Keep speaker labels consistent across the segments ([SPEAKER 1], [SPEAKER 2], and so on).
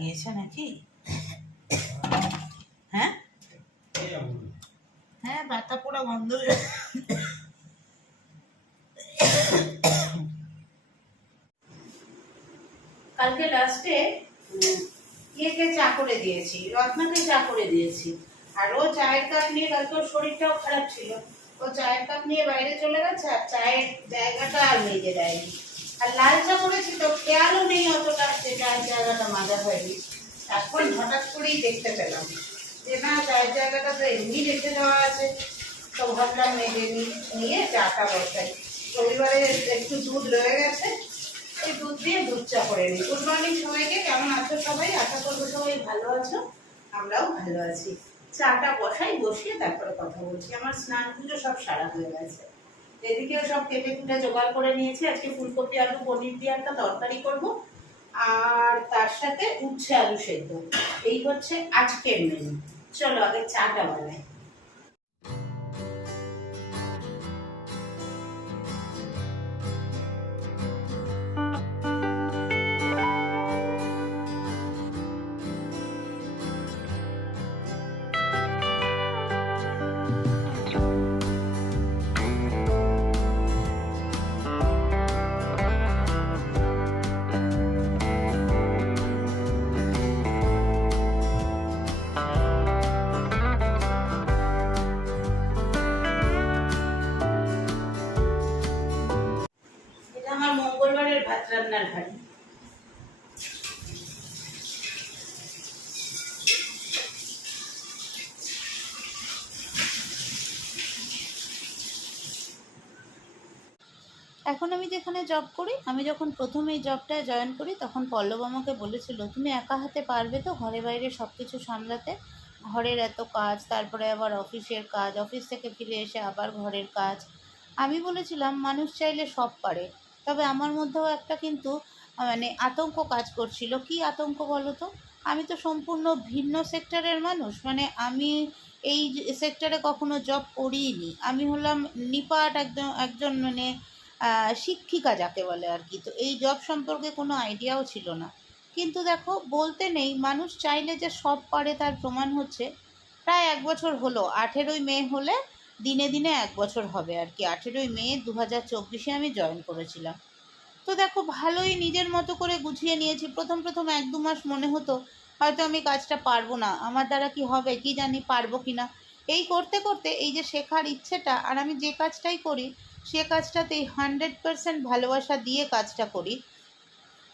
[SPEAKER 1] লাগিয়েছে নাকি? হ্যাঁ? হ্যাঁ ব্যথা পোড়া গন্ধ কালকে লাস্টে ইয়েকে চা করে দিয়েছি? রত্নাকে চা করে দিয়েছি। আর ও চায়ের কাপ নিয়ে কালকে ওর শরীরটাও খারাপ ছিল। ও চায়ের কাপ নিয়ে বাইরে চলে গেছে আর চায়ের জায়গাটা আর মেজে দেয়নি। আর লাল চা করেছি তো খেয়ালও নেই অতটা চায়ের জায়গাটা মাজা হয়নি। এখন হঠাৎ করেই দেখতে পেলাম। যে না চায়ের জায়গাটা তো এমনি রেখে দেওয়া আছে। তো ভাবলাম মেজে নিয়ে চাটা বসাই। রবিবারে একটু দুধ রয়ে গেছে। এই দুধ দিয়ে দুধ চা করে নিই। গুড মর্নিং সবাইকে, কেমন আছো সবাই? আশা করব সবাই ভালো আছো। আমরাও ভালো আছি। চাটা বসাই, বসিয়ে তারপরে কথা বলছি। আমার স্নান পুজো সব সারা হয়ে গেছে। এদিকেও সব কেটে কুটে জোগাড় করে নিয়েছি। আজকে ফুলকপি, আলু, পনির দিয়ে একটা তরকারি করব। আর তার সাথে উচ্ছে আলু সেদ্ধ। এই হচ্ছে আজকের মেনু চলো আগে চাটা বানাই। এখন আমি যেখানে জব করি, আমি যখন প্রথম এই জবটায় জয়েন করি, তখন পল্লব আমাকে বলেছিল, তুমি একা হাতে পারবে তো ঘরে বাইরে সব কিছু সামলাতে? ঘরের এত কাজ, তারপরে আবার অফিসের কাজ, অফিস থেকে ফিরে এসে আবার ঘরের কাজ। আমি বলেছিলাম, মানুষ চাইলে সব পারে। তবে আমার মধ্যেও একটা কিন্তু মানে আতঙ্ক কাজ করছিল। কি আতঙ্ক বলো তো? আমি তো সম্পূর্ণ ভিন্ন সেক্টরের মানুষ। মানে আমি এই সেক্টরে কখনো জব করিনি। আমি হলাম নিপাট একদম, একজন মানে শিক্ষিকা যাকে বলে আর কি। তো এই জব সম্পর্কে কোনো আইডিয়াও ছিল না। কিন্তু দেখো, বলতে নেই, মানুষ চাইলে যে সব পারে তার প্রমাণ হচ্ছে, প্রায় এক বছর হলো। আঠেরোই মে হলে দিনে দিনে এক বছর হবে আর কি। আঠেরোই মে দু হাজার চব্বিশে আমি জয়েন করেছিলাম। তো দেখো, ভালোই নিজের মতো করে গুছিয়ে নিয়েছি। প্রথম প্রথম এক দু মাস মনে হতো, হয়তো আমি কাজটা পারব না। আমার দ্বারা কি হবে, কি জানি পারব কি না এই করতে করতে এই যে শেখার ইচ্ছেটা, আর আমি যে কাজটাই করি সে কাজটাতেই হান্ড্রেড পারসেন্ট ভালোবাসা দিয়ে কাজটা করি,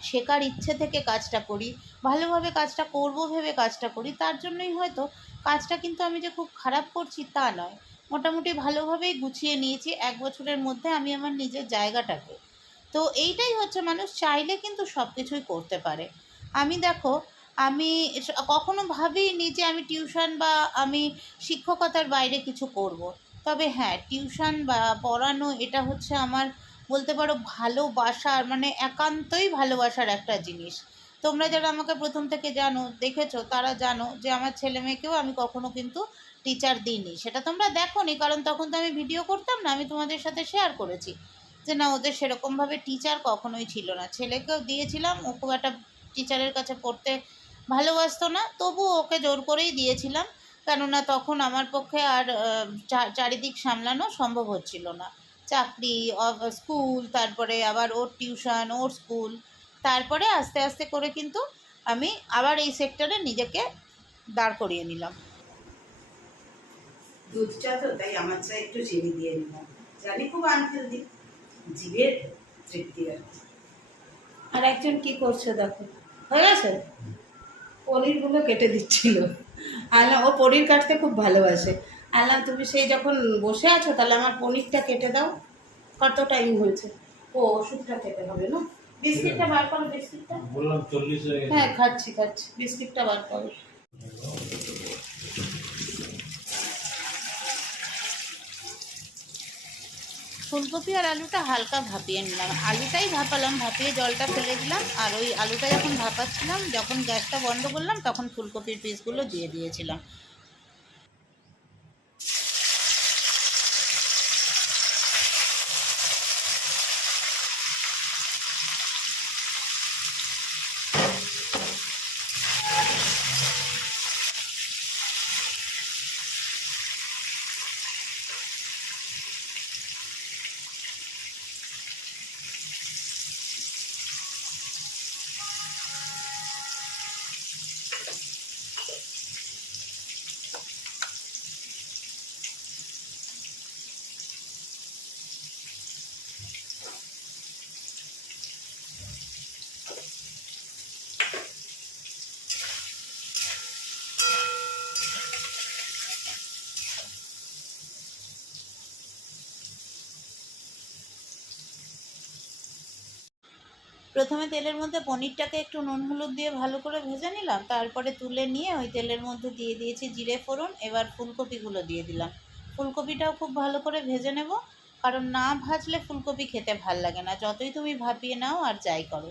[SPEAKER 1] শেখার ইচ্ছে থেকে কাজটা করি, ভালোভাবে কাজটা করব ভেবে কাজটা করি, তার জন্যই হয়তো কাজটা কিন্তু আমি যে খুব খারাপ করছি তা নয়। মোটামুটি ভালোভাবেই গুছিয়ে নিয়েছি, এক বছরের মধ্যে আমি আমার নিজের জায়গাটাকে। তো এইটাই হচ্ছে মানুষ চাইলে কিন্তু সব কিছুই করতে পারে। আমি দেখো, আমি কখনো ভাবিনি যে আমি টিউশন বা আমি শিক্ষকতার বাইরে কিছু করব। তবে হ্যাঁ টিউশন বা পড়ানো এটা হচ্ছে আমার বলতে পারো ভালোবাসার মানে একান্তই ভালোবাসার একটা জিনিস। তোমরা যারা আমাকে প্রথম থেকে জানো, দেখেছ, তারা জানো যে আমার ছেলে মেয়েকেও আমি কখনো কিন্তু টিচার দিইনি। সেটা তোমরা দেখোনি, কারণ তখন তো আমি ভিডিও করতাম না, আমি তোমাদের সাথে শেয়ার করেছি যে না, ওদের সেরকমভাবে টিচার কখনোই ছিল না। ছেলেকেও দিয়েছিলাম, ও খুব একটা টিচারের কাছে পড়তে ভালোবাসতো না তবু ওকে জোর করেই দিয়েছিলাম। কেননা তখন আমার পক্ষে আর আহ, চারিদিক সামলানো সম্ভব হচ্ছিল না। চাকরি স্কুল তারপরে আবার ওর টিউশন ওর স্কুল তারপরে আস্তে আস্তে করে কিন্তু আমি আবার এই সেক্টরে নিজেকে দাঁড় করিয়ে নিলাম। দুধ চা তো তাই আমার চা একটু চিনি দিয়ে নিলাম। জানি খুব আনহেলদি জিভের তৃপ্তি আর কি। আর একজন কি করছে দেখো? হয়ে গেছে? পনিরগুলো কেটে দিচ্ছিল। আলাম ও পনির কাটতে খুব ভালোবাসে। আলাম তুমি সেই যখন বসে আছো তাহলে আমার পনিরটা কেটে দাও। কত টাইম হয়েছে? ও ওষুধটা খেতে হবে না? বিস্কিটটা বার করো বিস্কিটটা।
[SPEAKER 2] বললাম চল্লিশ হয়ে
[SPEAKER 1] হ্যাঁ খাচ্ছি খাচ্ছি। বিস্কিটটা বার করো। ফুলকপি আর আলুটা হালকা ভাপিয়ে নিলাম। আলুটাই ভাপালাম, ভাপিয়ে জলটা ফেলে দিলাম আর ওই আলুটা যখন ভাপাচ্ছিলাম, যখন গ্যাসটা বন্ধ করলাম, তখন ফুলকপির পিসগুলো দিয়ে দিয়েছিলাম। প্রথমে তেলের মধ্যে পনিরটাকে একটু নুন হলুদ দিয়ে ভালো করে ভেজে নিলাম, তারপরে তুলে নিয়ে ওই তেলের মধ্যে দিয়ে দিয়েছি জিরে ফোড়ন, এবার ফুলকপিগুলো দিয়ে দিলাম। ফুলকপিটাও খুব ভালো করে ভেজে নেব, কারণ না ভাজলে ফুলকপি খেতে ভালো লাগে না, যতই তুমি ভাপিয়ে নাও আর যাই করো।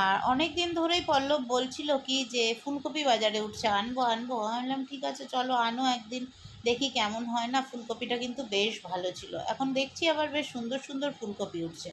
[SPEAKER 1] আর অনেক দিন ধরেই পল্লব বলছিল কি যে, ফুলকপি বাজারে উঠছে, আনব আনব। আমি বললাম, ঠিক আছে, চলো আনো একদিন, দেখি কেমন হয় না। ফুলকপিটা কিন্তু বেশ ভালো ছিল। এখন দেখছি আবার বেশ সুন্দর সুন্দর ফুলকপি উঠছে।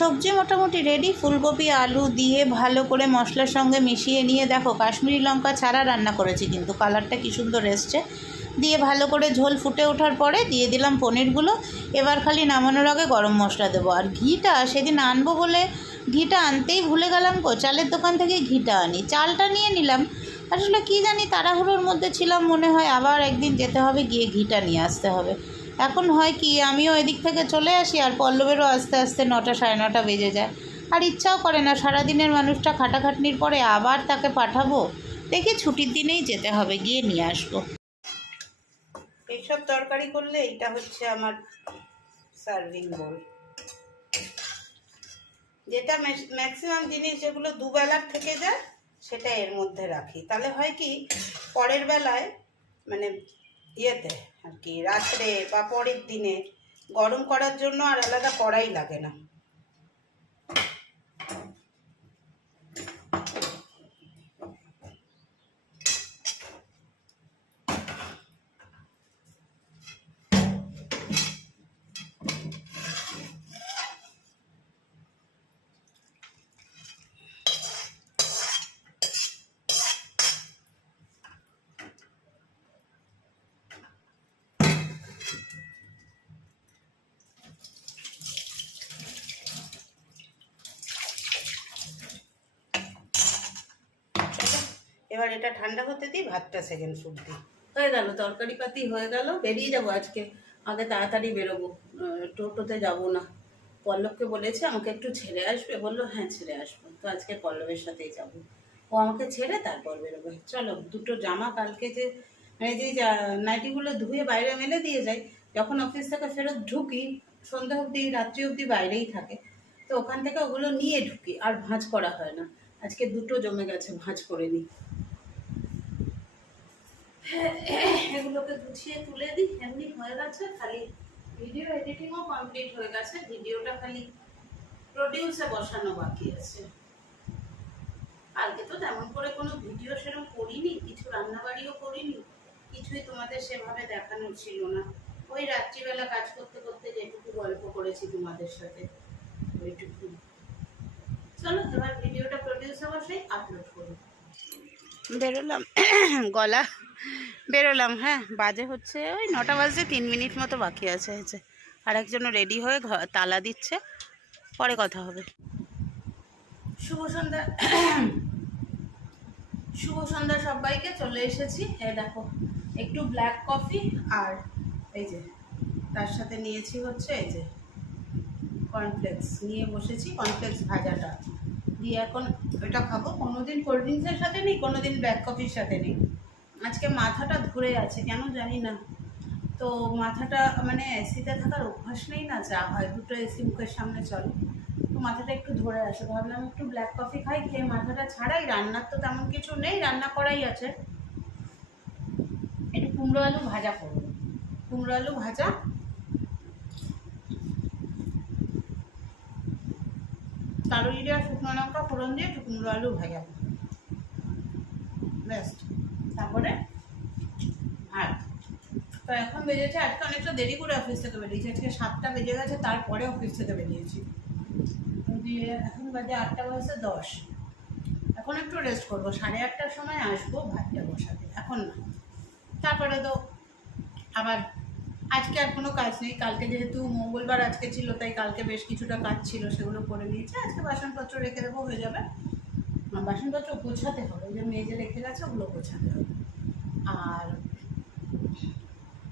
[SPEAKER 1] সবজি মোটামুটি রেডি ফুলকপি, আলু দিয়ে ভালো করে মশলার সঙ্গে মিশিয়ে নিয়ে দেখো, কাশ্মীরি লঙ্কা ছাড়া রান্না করেছি কিন্তু কালারটা কি সুন্দর এসছে। দিয়ে ভালো করে ঝোল ফুটে ওঠার পরে দিয়ে দিলাম পনিরগুলো, এবার খালি নামানোর আগে গরম মশলা দেবো। আর ঘিটা সেদিন আনব বলে ঘিটা আনতেই ভুলে গেলাম গো, চালের দোকান থেকে ঘিটা আনি। চালটা নিয়ে নিলাম, আসলে কি জানি তাড়াহুড়োর মধ্যে ছিলাম মনে হয়, আবার একদিন যেতে হবে গিয়ে ঘিটা নিয়ে আসতে হবে। এখন হয় কি, আমিও এদিক থেকে চলে আসি আর পল্লবেরও আস্তে আস্তে নটা সাড়ে নটা বেজে যায়। আর ইচ্ছাও করে না, সারাদিনের মানুষটা খাটাখাটনির পরে আবার তাকে পাঠাবো। দেখি ছুটির দিনেই যেতে হবে, গিয়ে নিয়ে আসব। এইসব তরকারি করলে এইটা হচ্ছে আমার সার্ভিং বোল যেটা ম্যাক্সিমাম জিনিস যেগুলো দুবেলার থেকে যায়, সেটা এর মধ্যে রাখি। তাহলে হয় কি, পরের বেলায় মানে ইয়েতে আর কি? রাত্রে বা পরের দিনে গরম করার জন্য আর আলাদা কড়াই লাগে না। এবার এটা ঠান্ডা হতে দিই, ভাতটা সেকেন্ড ফুট দিই। হয়ে গেল তরকারি পাতি হয়ে গেল, বেরিয়ে যাব আজকে। আগে তাড়াতাড়ি বেরোবো টোটোতে যাব না। পল্লবকে বলেছে, আমাকে একটু ছেড়ে আসবে। বলল হ্যাঁ ছেড়ে আসব। তো আজকে পল্লবের সাথেই যাব। ও আমাকে ছেড়ে তারপর বেরোবে। চলো, দুটো জামা কালকে যে মানে যা- নাইটিগুলো ধুয়ে বাইরে মেলে দিয়ে যায় যখন অফিস থেকে ফেরত ঢুকি, সন্ধ্যা অবধি, রাত্রি অবধি বাইরেই থাকে। তো ওখান থেকে ওগুলো নিয়ে ঢুকি, আর ভাঁজ করা হয় না। আজকে দুটো জমে গেছে, ভাঁজ করে নিই। এগুলোকে গুছিয়ে তুলে দিই, এমনি হয়ে গেছে, খালি ভিডিও এডিটিংও কমপ্লিট হয়ে গেছে ভিডিওটা খালি প্রডিউসে বসানো বাকি আছে। কালকে তো তেমন করে কোনো ভিডিও সেরকম করিনি, কিছু রান্নাবাড়িও করিনি, কিছুই তোমাদের সেভাবে দেখানো ছিল না। ওই রাত্রিবেলা কাজ করতে করতে যেটুকু গল্প করেছি তোমাদের সাথে, ওইটুকু। চলো, এবার ভিডিওটা প্রডিউসে বসাই আপলোড করি। বেরোলাম। গলা বেরোলাম হ্যাঁ বাজে হচ্ছে ওই নটা বাজতে তিন মিনিট মতো বাকি আছে, হয়েছে। আর একজনও রেডি হয়ে তালা দিচ্ছে, পরে কথা হবে। শুভ সন্ধ্যা। শুভ সন্ধ্যা সবাইকে, চলে এসেছি। এই দেখো, একটু ব্ল্যাক কফি আর এই যে, তার সাথে নিয়েছি হচ্ছে এই যে কর্নফ্লেক্স নিয়ে বসেছি কর্নফ্লেক্স ভাজাটা। দিয়ে এখন এটা খাব। কোনোদিন কোল্ড ড্রিঙ্কসের সাথে নেই, কোনোদিন ব্ল্যাক কফির সাথে নেই। আজকে মাথাটা ধরে আছে, কেন জানি না। তো মাথাটা মানে এসিতে থাকার অভ্যাস নেই না, যা হয়, দুটো এসি মুখের সামনে চলে। তো মাথাটা একটু ধরে আছে, ভাবলাম একটু ব্ল্যাক কফি খাই, খেয়ে মাথাটা ছাড়াই, রান্নার তো তেমন কিছু নেই, রান্না করাই আছে। একটু কুমড়ো আলু ভাজা করব। কুমড়ো আলু ভাজা। কালো জিরে আর শুকনো লঙ্কা ফোড়ন দিয়ে একটু কুমড়ো আলু ভাজা বেস্ট তারপরে? আর তো এখন বেজেছে, আজকে অনেকটা দেরি করে অফিস থেকে বেরিয়েছি। আজকে সাতটা বেজে গেছে, তারপরে অফিস থেকে বেরিয়েছি। দিয়ে এখন বাজে আটটা বয়সে দশ। এখন একটু রেস্ট করব। সাড়ে আটটার সময় আসব ভাতটা বসাতে। এখন না। তারপরে তো আবার আজকে আর কোনো কাজ নেই। কালকে যেহেতু মঙ্গলবার আজকে ছিল, তাই কালকে বেশ কিছুটা কাজ ছিল, সেগুলো করে নিয়েছি। আজকে বাসনপত্র রেখে দেবো, হয়ে যাবে। বাসনপত্র গোছাতে হবে ওই যে মেজে রেখে গেছে, ওগুলো গোছাতে হবে। আর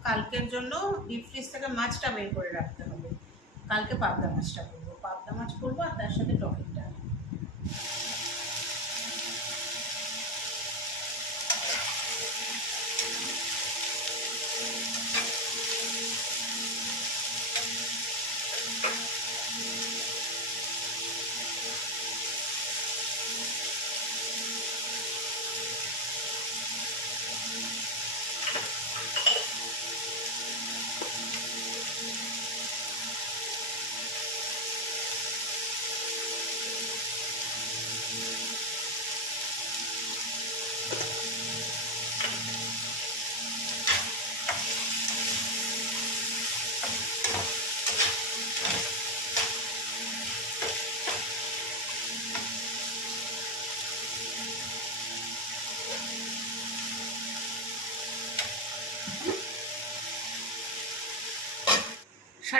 [SPEAKER 1] কালকের জন্য ডিপ ফ্রিজ থেকে মাছটা বের করে রাখতে হবে। কালকে পাবদা মাছটা করব। পাবদা মাছ করব আর তার সাথে টকের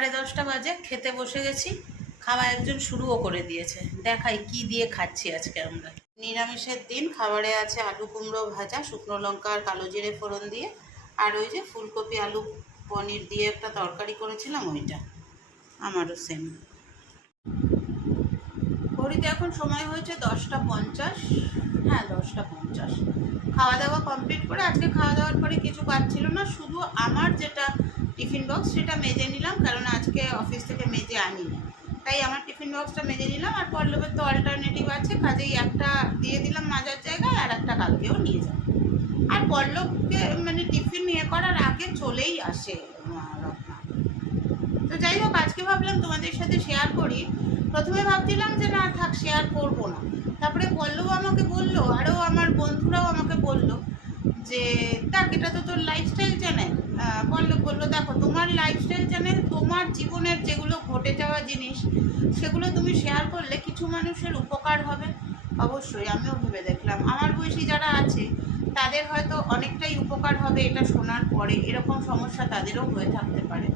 [SPEAKER 1] সাড়ে দশটা বাজে, খেতে বসে গেছি। খাওয়া একজন শুরুও করে দিয়েছে। দেখাই কি দিয়ে খাচ্ছি আজকে আমরা। নিরামিষের দিন খাবারে আছে আলু কুমড়ো ভাজা, শুকনো লঙ্কা আর কালো জিরে ফোড়ন দিয়ে। আর ওই যে ফুলকপি, আলু, পনির দিয়ে একটা তরকারি করেছিলাম ওইটা। আমারও সেম ঘড়িতে এখন সময় হয়েছে দশটা পঞ্চাশ। হ্যাঁ দশটা পঞ্চাশ। খাওয়া দাওয়া কমপ্লিট করে, আজকে খাওয়া দাওয়ার পরে কিছু পাচ্ছিল না। শুধু আমার যেটা টিফিন বক্স, সেটা মেজে নিলাম, কারণ আজকে অফিস থেকে মেজে আনিনি। তাই আমার টিফিন বক্সটা মেজে নিলাম, আর পল্লবের তো অল্টারনেটিভ আছে, কাজেই একটা দিয়ে দিলাম মাজার জায়গায়, আর একটা কালকেও নিয়ে যাব। আর পল্লবকে মানে টিফিন নিয়ে করার আগে চলেই আসে রত্না। তো যাই হোক, আজকে ভাবলাম তোমাদের সাথে শেয়ার করি। প্রথমে ভাবছিলাম যে না, থাক শেয়ার করব না। তারপরে পল্লব আমাকে বলল আরও আমার বন্ধুরাও আমাকে বলল যে, দেখ, এটা তো তোর lifestyle channel Pallab lifestyle channel তোমার জীবনের যেগুলো ঘটে যাওয়া জিনিস, সেগুলো তুমি শেয়ার করলে কিছু মানুষের উপকার হবে। অবশ্যই, আমিও ভেবে দেখলাম। আমার বয়সী যারা আছে, তাদের হয়তো অনেকটাই উপকার হবে এটা শোনার পরে। এরকম সমস্যা তাদেরও হয়ে থাকতে পারে।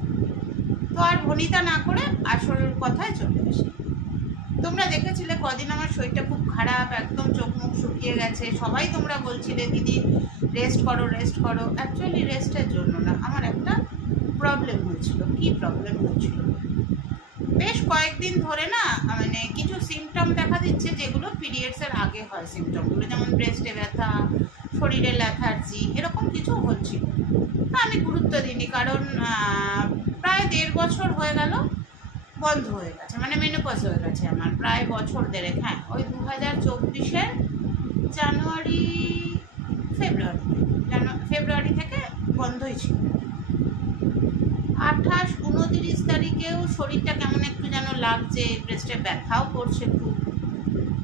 [SPEAKER 1] তো আর ভনিতা না করে আসল কথায় চলে আসি। তোমরা দেখেছিলে কদিন আমার শরীরটা খুব খারাপ, একদম চোখ মুখ শুকিয়ে গেছে। সবাই তোমরা বলছিলে, দিদি রেস্ট করো রেস্ট করো। অ্যাকচুয়ালি রেস্টের জন্য না। আমার একটা প্রবলেম হচ্ছিল কি প্রবলেম হয়েছিল? বেশ কয়েকদিন ধরে না মানে কিছু সিমটম দেখা দিচ্ছে যেগুলো পিরিয়ডসের আগে হয় সিমটমগুলো যেমন ব্রেস্টে ব্যথা, শরীরে ল্যাথার্জি এরকম কিছু হচ্ছিল আমি গুরুত্ব দিইনি, কারণ প্রায় দেড় বছর হয়ে গেল, বন্ধ হয়ে গেছে মানে মেনোপজ হয়ে গেছে আমার, প্রায় বছর দেড়েক হ্যাঁ ওই দু হাজার চব্বিশের জানুয়ারি, ফেব্রুয়ারি ফেব্রুয়ারি থেকে বন্ধই ছিল। আঠাশ উনতিরিশ তারিখেও শরীরটা কেমন একটু যেন লাগছে ব্রেস্টে ব্যথাও করছে খুব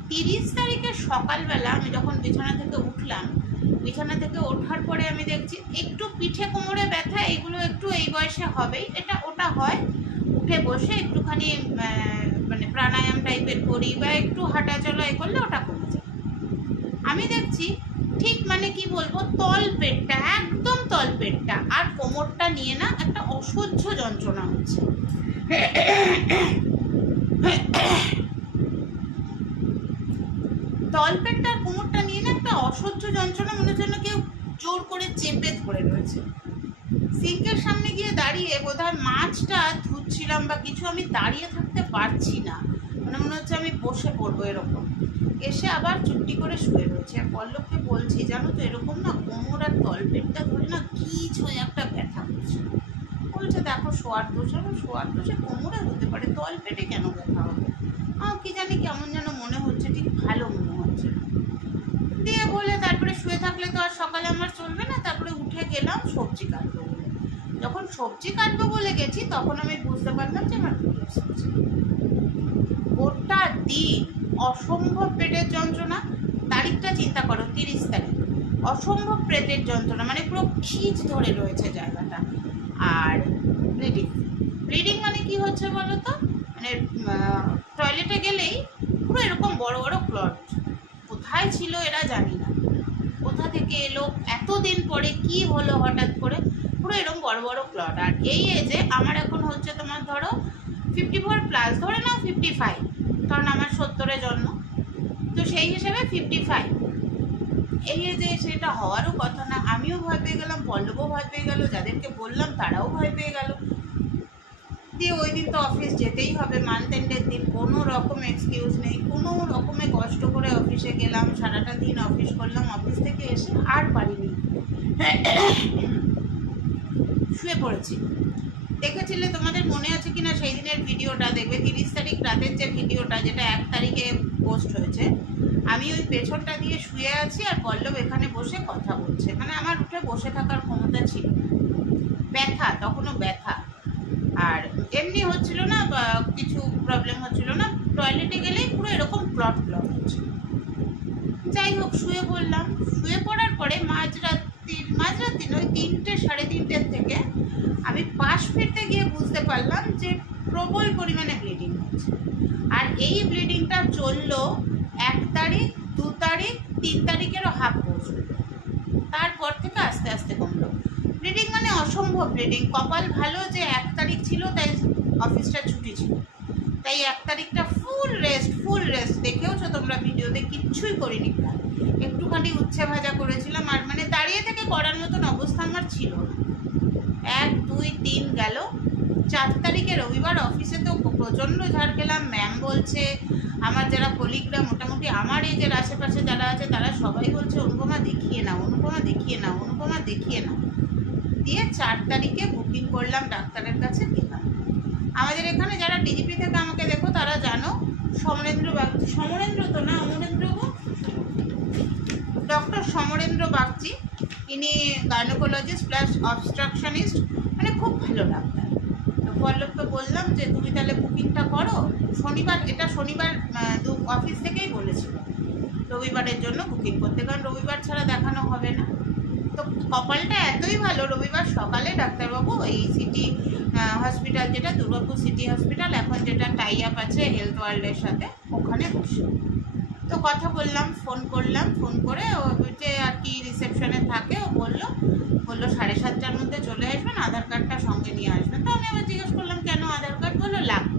[SPEAKER 1] তিরিশ তারিখে সকালবেলা আমি যখন বিছানা থেকে উঠলাম, বিছানা থেকে ওঠার পরে আমি দেখছি একটু পিঠে কোমরে ব্যথা, এগুলো একটু এই বয়সে হবেই। এটা, ওটা হয়, উঠে বসে একটুখানি মানে প্রাণায়াম টাইপের করি বা একটু হাঁটা চলা এ করলে ওটা কমে যায়। আমি দেখছি ঠিক মানে কি বলব? তল পেটটা একদম তল পেটটা আর কোমরটা নিয়ে না একটা অসহ্য যন্ত্রণা হচ্ছে। তলপেটটা আর কোমরটা নিয়ে না একটা অসহ্য যন্ত্রণা, মনে হচ্ছে যেন কেউ জোর করে চেপে ধরে রয়েছে। সিঙ্কের সামনে গিয়ে দাঁড়িয়ে বোধহয় মাছটা ধুচ্ছিলাম বা কিছু আমি দাঁড়িয়ে থাকতে পারছি না। মানে মনে হচ্ছে আমি বসে পড়ব এরকম। এসে আবার চুট্টি করে শুয়ে রয়েছে। আর পল্লবকে বলছি, জানো তো, এরকম না কোমর আর তলপেটটা ধরে না কিছু একটা ব্যথা করছে। বলছে, দেখো, শোয়ার দোষ আমি শোয়ার দোষে কোমরে হতে পারে, তল পেটে কেন ব্যথা হবে? আমার কি জানি কেমন যেন মনে হচ্ছে, ঠিক ভালো মনে হচ্ছে দিয়ে বলে, তারপরে শুয়ে থাকলে তো আর সকালে আমার চলবে না, তারপরে উঠে গেলাম, সবজি কাটবো বলে। যখন সবজি কাটবো বলে গেছি, তখন আমি বুঝতে পারলাম যে আমার। গোটা দিন অসম্ভব পেটের যন্ত্রণা, তারিখটা চিন্তা করো, তিরিশ তারিখ। অসম্ভব পেটের যন্ত্রণা মানে পুরো খিচ ধরে রয়েছে জায়গাটা। আর ব্লিডিং ব্লিডিং মানে কি হচ্ছে বলো তো? মানে টয়লেটে গেলেই পুরো এরকম বড় বড় ক্লট কোথায় ছিল এরা জানি না। কোথা থেকে এলো, এতদিন পরে কি হলো হঠাৎ করে? পুরো এরকম বড় বড় ক্লট আর এই এজে আমার এখন হচ্ছে তোমার ধরো ফিফটি ফোর প্লাস ধরে নাও ফিফটি ফাইভ কারণ আমার সত্তরে জন্ম। তো সেই হিসেবে ফিফটি ফাইভ এই যে সেটা হওয়ারও কথা না, আমিও ভয় পেয়ে গেলাম, পল্লবও ভয় পেয়ে গেল, যাদেরকে বললাম তারাও ভয় পেয়ে গেল। দিয়ে ওই দিন তো অফিস যেতেই হবে মান্থ এন্ডের দিন, কোনো রকম এক্সকিউজ নেই, কোনো রকমে কষ্ট করে অফিসে গেলাম, সারাটা দিন অফিস করলাম অফিস থেকে এসে আর পারিনি শুয়ে পড়েছি। দেখেছিলে তোমাদের মনে আছে কিনা সেই দিনের ভিডিওটা? দেখবে তিরিশ তারিখ রাতের যে ভিডিওটা, যেটা এক তারিখে পোস্ট হয়েছে। আমি ওই পেছনটা দিয়ে শুয়ে আছি আর পল্লব এখানে বসে কথা বলছে। মানে আমার উঠে বসে থাকার ক্ষমতা ছিল ব্যথা, তখনও ব্যথা। আর এমনি হচ্ছিল না কিছু প্রবলেম হচ্ছিল না। টয়লেটে গেলেই পুরো এরকম ক্লট ক্লট হচ্ছিল। যাই হোক, শুয়ে পড়লাম। শুয়ে পড়ার পরে মাঝরাত্রির মাঝরাত্রি ওই তিনটে, সাড়ে তিনটের থেকে আমি পাশ ফিরতে গিয়ে বুঝতে পারলাম যে প্রবল পরিমাণে ব্লিডিং হচ্ছে। আর এই ব্লিডিংটা চলল এক তারিখ, দু তারিখ, তিন তারিখেরও হাফ পর্যন্ত তারপর থেকে আস্তে আস্তে কমলো। ব্লিডিং মানে অসম্ভব ব্লিডিং কপাল ভালো যে এক তারিখ ছিল, তাই অফিসটা ছুটি ছিল। তাই এক তারিখটা ফুল রেস্ট ফুল রেস্ট দেখেওছো তোমরা ভিডিওতে কিচ্ছুই করিনি। একটুখানি উচ্ছে ভাজা করেছিলাম, আর মানে দাঁড়িয়ে থেকে করার মতন অবস্থা আমার ছিল না। এক, দুই, তিন গেল। চার তারিখে রবিবার অফিসে তো প্রচণ্ড ঝাড় খেলাম। ম্যাম বলছে, আমার যারা কলিগরা মোটামুটি আমার এই যে আশেপাশে যারা আছে, তারা সবাই বলছে, অনুপমা, দেখিয়ে নাও, অনুপমা, দেখিয়ে নাও, অনুপমা, দেখিয়ে নাও। দিয়ে চার তারিখে বুকিং করলাম, ডাক্তারের কাছে গেলাম আমাদের এখানে যারা ডিজিপি থেকে আমাকে দেখো, তারা জানো। সমরেন্দ্র বাগচি সমরেন্দ্র তো না অমরেন্দ্র ডক্টর সমরেন্দ্র বাগচি। ইনি গাইনোকোলজিস্ট প্লাস অবস্ট্রাকশনিস্ট মানে খুব ভালো ডাক্তার। তো পল্লবকে বললাম যে, তুমি তাহলে বুকিংটা করো। শনিবার, এটা শনিবার দু অফিস থেকেই বলেছিল। রবিবারের জন্য বুকিং করতে। কারণ রবিবার ছাড়া দেখানো হবে না। তো কপালটা এতই ভালো, রবিবার সকালে ডাক্তারবাবু এই সিটি হসপিটাল যেটা, দুর্গাপুর সিটি হসপিটাল এখন যেটা টাই আপ আছে হেলথ ওয়ার্ল্ডের সাথে, ওখানে বসে। তো কথা বললাম ফোন করলাম ফোন করে ও যে আর কি রিসেপশনে থাকে, ও বলল বলল সাড়ে সাতটার মধ্যে চলে আসবেন, আধার কার্ডটা সঙ্গে নিয়ে আসবেন। তো আমি আবার জিজ্ঞেস করলাম, কেন আধার কার্ড বলল, লাগবে।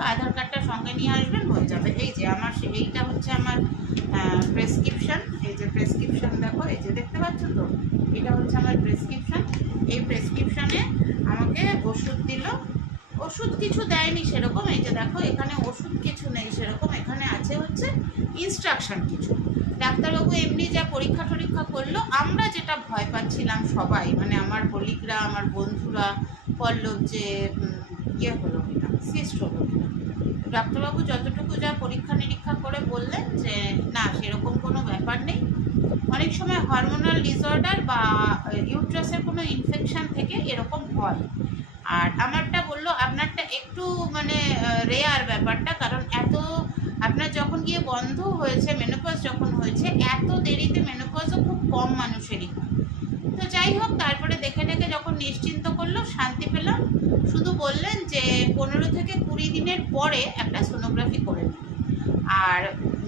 [SPEAKER 1] তো আধার কার্ডটা সঙ্গে নিয়ে আসবেন, হয়ে যাবে। এই যে আমার এইটা হচ্ছে আমার প্রেসক্রিপশন এই যে প্রেসক্রিপশন দেখো, এই যে দেখতে পাচ্ছ তো? এটা হচ্ছে আমার প্রেসক্রিপশন এই প্রেসক্রিপশানে আমাকে ওষুধ দিল ওষুধ কিছু দেয়নি সেরকম, এই যে দেখো এখানে ওষুধ কিছু নেই সেরকম, এখানে আছে হচ্ছে ইনস্ট্রাকশন কিছু। ডাক্তারবাবু এমনি যা পরীক্ষা টরীক্ষা করল, আমরা যেটা ভয় পাচ্ছিলাম সবাই মানে আমার কলিগরা, আমার বন্ধুরা পল্লব যে ইয়ে হলো কিনা সিস্ট হলো কিনা। ডাক্তারবাবু যতটুকু যা পরীক্ষা নিরীক্ষা করে বললেন যে, না, সেরকম কোনো ব্যাপার নেই। অনেক সময় হরমোনাল ডিসঅর্ডার বা ইউট্রাসের কোনো ইনফেকশান থেকে এরকম হয়। আর আমারটা বলল, আপনারটা একটু মানে রেয়ার ব্যাপারটা, কারণ এত, আপনার যখন গিয়ে বন্ধ হয়েছে মেনোপজ যখন হয়েছে, এত দেরিতে মেনোপজও খুব কম মানুষেরই হয়। তো যাই হোক, তারপরে দেখে দেখে যখন নিশ্চিন্ত করল, শান্তি পেলাম। শুধু বললেন যে, পনেরো থেকে কুড়ি দিনের পরে একটা সোনোগ্রাফি করে নেবে আর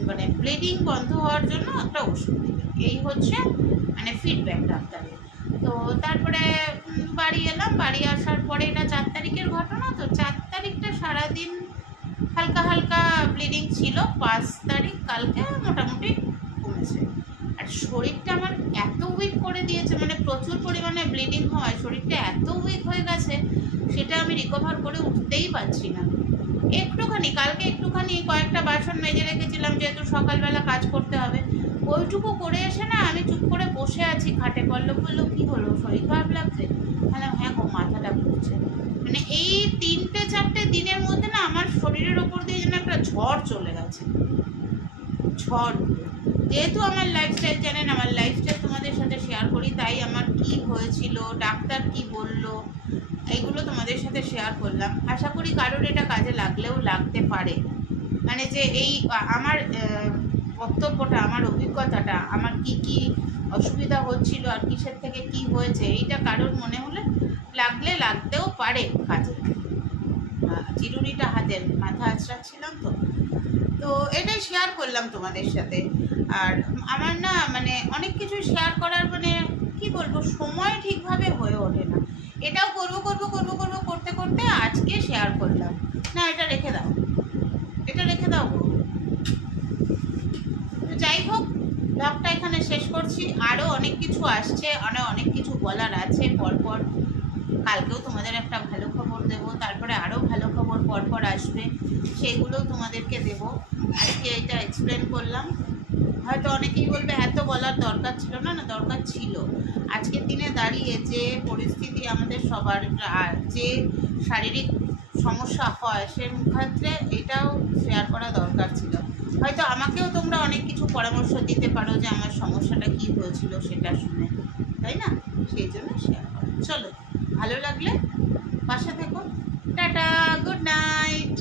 [SPEAKER 1] মানে ব্লিডিং বন্ধ হওয়ার জন্য একটা ওষুধ দেবে এই হচ্ছে মানে ফিডব্যাক ডাক্তারের। তো তারপরে বাড়ি এলাম, বাড়ি আসার পরে এটা চার তারিখের ঘটনা তো, চার তারিখটা সারাদিন হালকা হালকা ব্লিডিং ছিল, পাঁচ তারিখ কালকে মোটামুটি কমেছে। আর শরীরটা আমার এত উইক করে দিয়েছে মানে প্রচুর পরিমাণে ব্লিডিং হয়, শরীরটা এত উইক হয়ে গেছে, সেটা আমি রিকভার করে উঠতেই পারছি না। একটুখানি, কালকে একটুখানি কয়েকটা বাসন মেজে রেখেছিলাম, যেহেতু সকালবেলা কাজ করতে হবে। ওইটুকু করে এসে না আমি চুপ করে বসে আছি, খাটে পল্লব বলল, কি হলো? শরীর খারাপ লাগছে? বললাম হ্যাঁ গো, মাথাটা ঘুরছে। মানে এই তিনটে, চারটে দিনের মধ্যে না আমার শরীরের ওপর দিয়ে যেন একটা ঝড় চলে গেছে। ঝড়। যেহেতু আমার লাইফস্টাইল জানেন, আমার লাইফস্টাইল তোমাদের সাথে শেয়ার করি, তাই আমার কি হয়েছিল, ডাক্তার কি বলল, এইগুলো তোমাদের সাথে শেয়ার করলাম। আশা করি কারোর এটা কাজে লাগলেও লাগতে পারে। মানে যে এই, আমার আহ, বক্তব্যটা আমার অভিজ্ঞতাটা আমার কি কি অসুবিধা হচ্ছিল আর কিসের থেকে কি হয়েছে এইটা কারোর মনে হলে লাগলে লাগতেও পারে কাজে। চিরুনিটা হাতের মাথা আঁচড়াচ্ছিলাম তো। তো এটাই শেয়ার করলাম তোমাদের সাথে। আর আমার না মানে অনেক কিছু শেয়ার করার মানে কি বলব সময় ঠিকভাবে হয়ে ওঠে না। এটাও করব করব করব করব করতে করতে আজকে শেয়ার করলাম। না এটা রেখে দাও। এটা রেখে দাও গো। তো যাই হোক ব্লগটা এখানে শেষ করছি। আরও অনেক কিছু আসছে অনেক অনেক কিছু বলার আছে। পরপর কালকেও তোমাদের একটা ভালো খবর দেবো, তারপরে আরও ভালো খবর পরপর আসবে সেগুলোও তোমাদেরকে দেবো। আজকে এটা এক্সপ্লেন করলাম। হয়তো অনেকেই বলবে এত বলার দরকার ছিল না। না, দরকার ছিল। আজকের দিনে দাঁড়িয়ে যে পরিস্থিতি আমাদের সবার আর যে শারীরিক সমস্যা হয়, সে ক্ষেত্রে এটাও শেয়ার করা দরকার ছিল। হয়তো আমাকেও তোমরা অনেক কিছু পরামর্শ দিতে পারো যে আমার সমস্যাটা কী হয়েছিল সেটা শুনে, তাই না? সেই জন্য শেয়ার করো। চলো, ভালো লাগলে পাশে থেকো। Tata good night